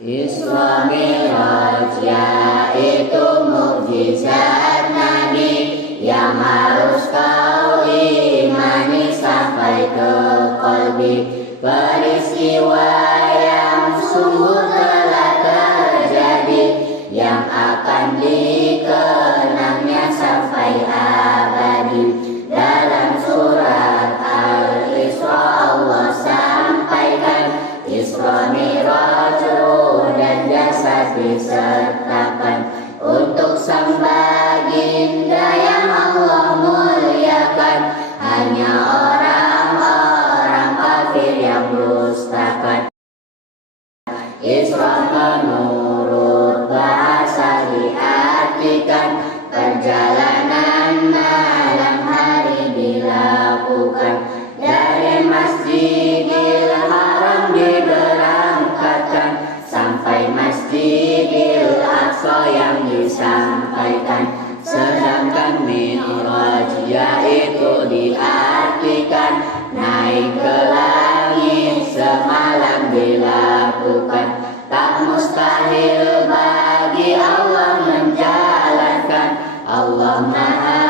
Isra Mi'raj yaitu mukjizat Nabi yang harus kau imani sampai ke qalbi. Peristiwa yang sungguh telah terjadi, yang akan dikenangnya sampai abadi. Dalam surat Al-Isra Allah sampaikan, Isra Mi'raj ruh dan jasad disertakan untuk sang baginda yang Allah muliakan. Hanya orang-orang kafir yang dustakan. Isra menurut bahasa diartikan perjalanan malam hari dilakukan. Dari Masjidil Haram diberangkatkan sampai Masjidil Aqsa yang disampaikan. Sedangkan Mi'raj yaitu diartikan naik ke langit semalam dilakukan. Tak mustahil bagi Allah menjalankan. Allah Maha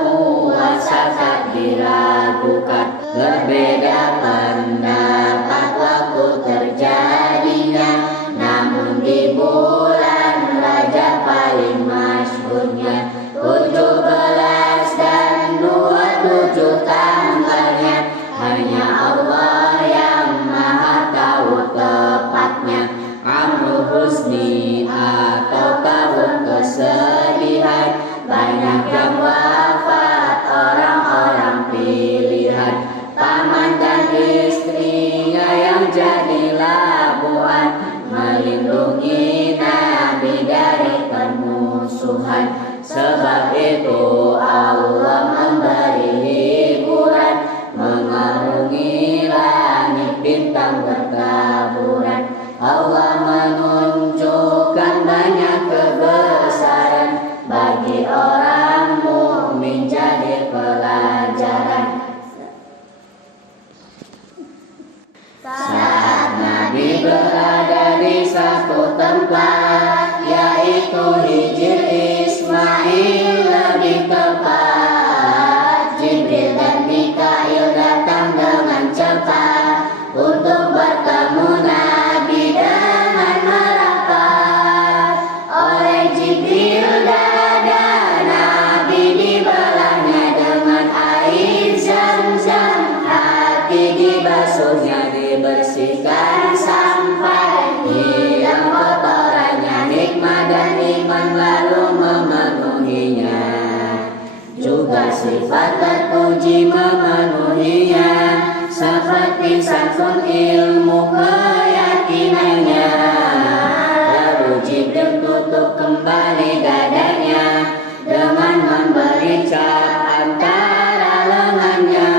Kuasa tak diragukan. Berbeda pendapat waktu terjadinya, namun di bulan Rajab paling masyhurnya 17 dan 27 tanggalnya. Hanya Allah yang Maha tahu tepatnya. Amru husni atau tahun kesedihan, banyak yang wafat orang-orang pilihan. Paman dan istrinya yang jadi labuhan, melindungi Nabi dari permusuhan. Sebab itu Allah memberi hiburan, mengarungi langit bintang bertaburan. Allah menunjukkan banyak kebesaran, bagi orang mukmin jadi pelajaran. Saat Nabi berada di satu tempat, yaitu Hijr Ismail lebih tepat, Jibril dan Mikail datang dengan cepat untuk bertemu Nabi dengan merapat. Oleh Jibril dada Nabi dibelahnya dengan air Zam-Zam, hati dibasuhnya dibersihkan sampai hilang kotorannya. Hikmah dan iman lalu memenuhinya, juga sifat terpuji memenuhinya, seperti samsul ilmu keyakinannya. Lalu Jibril tutup kembali dadanya dengan memberi cap antara lengannya.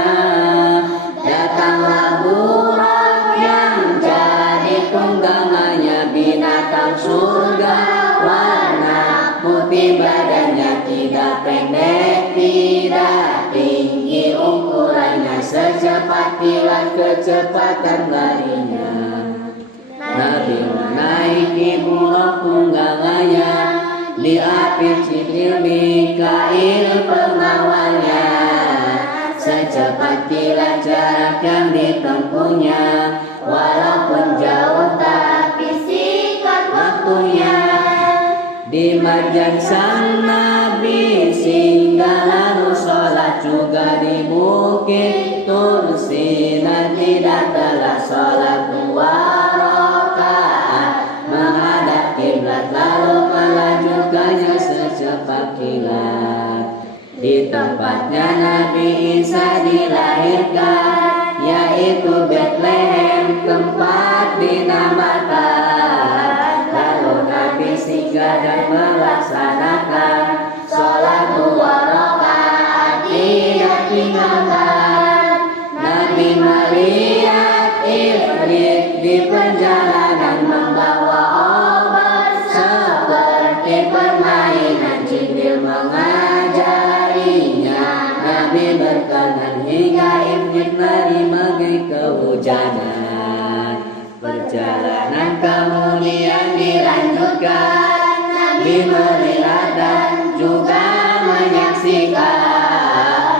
Datanglah buraq yang jadi tunggangannya, binatang surga warna putih, badannya tidak pendek, tidak tinggi, ukurannya secepat kilat kecepatan larinya. Nabi menaiki buraq tunggangannya, diapit Jibril Mikail pengawalnya. Secepat kilat jarak yang ditempuhnya, walaupun jauh tapi singkat waktunya. Di marjan sang Nabi singgah, lalu sholat juga di bukit Tur Sina. Tidak telah sholat 2 rakaat menghadap kiblat, lalu melanjutkannya secepat kilat. Di tempatnya Nabi Isa dilahirkan, yaitu Bethlehem, tempat dinamakan. Lalu Nabi singgah dan melaksanakan sholat 2 rakaat tidak tinggalkan. Nabi melihat Ifrit di perjalanan membawa obat seperti permainan. Jibril mengajarinya, Nabi berkenan hingga Ifrit menerima kehujanan. Perjalanan kemudian dilanjutkan, Nabi melihat dan juga menyaksikan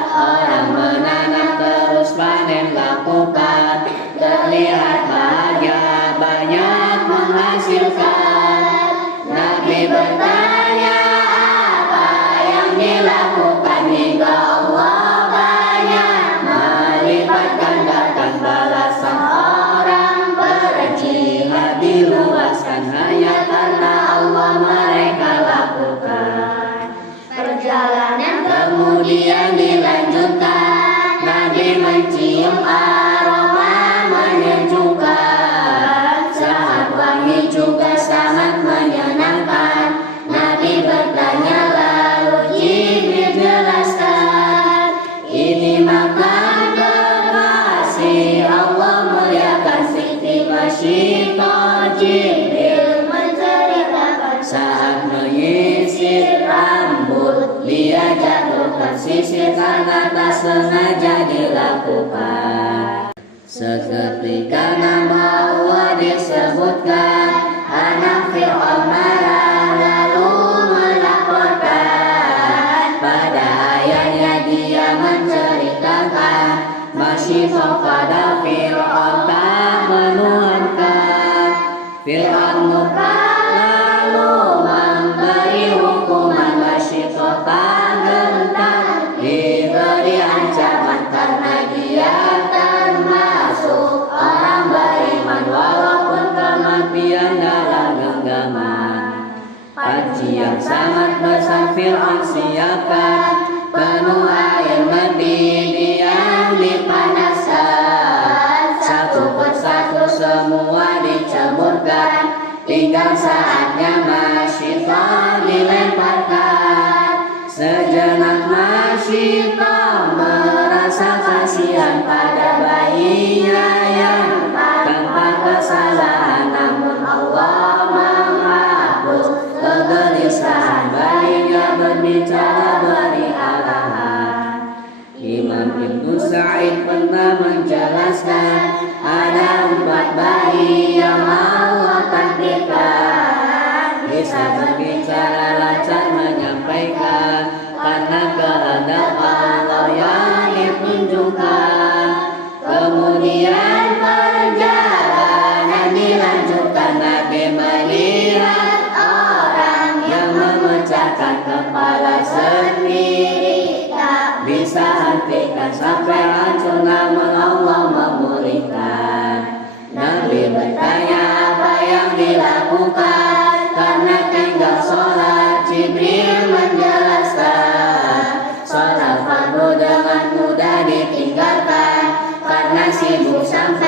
orang menanam terus panen lakukan, terlihat bahagia banyak menghasilkan. Nabi bertanya apa yang dilakukan hingga Allah banyak melipat gandakan balasan orang berjihad diluaskan hanya karena Allah mereka lakukan. Perjalanan kemudian dilanjutkan, Nabi mencium aroma menyejukkan, saat wangi juga sangat menyenangkan. Nabi bertanya lalu Jibril jelaskan, ini makam kekasih Allah muliakan Siti Masyidah. Jibril menceritakan saat menyisir rambut, dia jatuhkan sisir karena tak sengaja dilakukan. Seketika nama Allah disebutkan, anak Fir'aun marah lalu melaporkan. Pada ayahnya dia menceritakan, Masyidah pada Fir'aun tak menuhankan. Fir'aun murka lalu memberi hukuman. Masyidah tak gentar diberi ancaman karena dia termasuk orang beriman walaupun kematian dalam genggaman. Panci yang sangat besar Fir'aun siapkan, penuh air mendidih yang dipanaskan. Satu persatu semua diceburkan, tinggal saatnya Masyidah dilemparkan. Sejenak Masyidah merasa kasihan pada bayinya yang tanpa kesalahan, namun Allah menghapus kegelisahan. Bayinya berbicara beri arahan. Imam Ibnu Sa'id pernah menjelaskan, ada 4 bayi yang Allah takdirkan, bisa berbicara lancar menyampaikan karena kehendak Allah yang ditunjukkan. Kemudian perjalanan dilanjutkan, Nabi melihat orang yang memecahkan kepala sendiri, tak bisa hentikan sampai hancur namun Allah memulihkan. Nabi bertanya apa yang dilakukan, karena tinggal sholat Jibril menjelaskan. Sholat fardu dengan mudah ditinggalkan karena sibuk sampai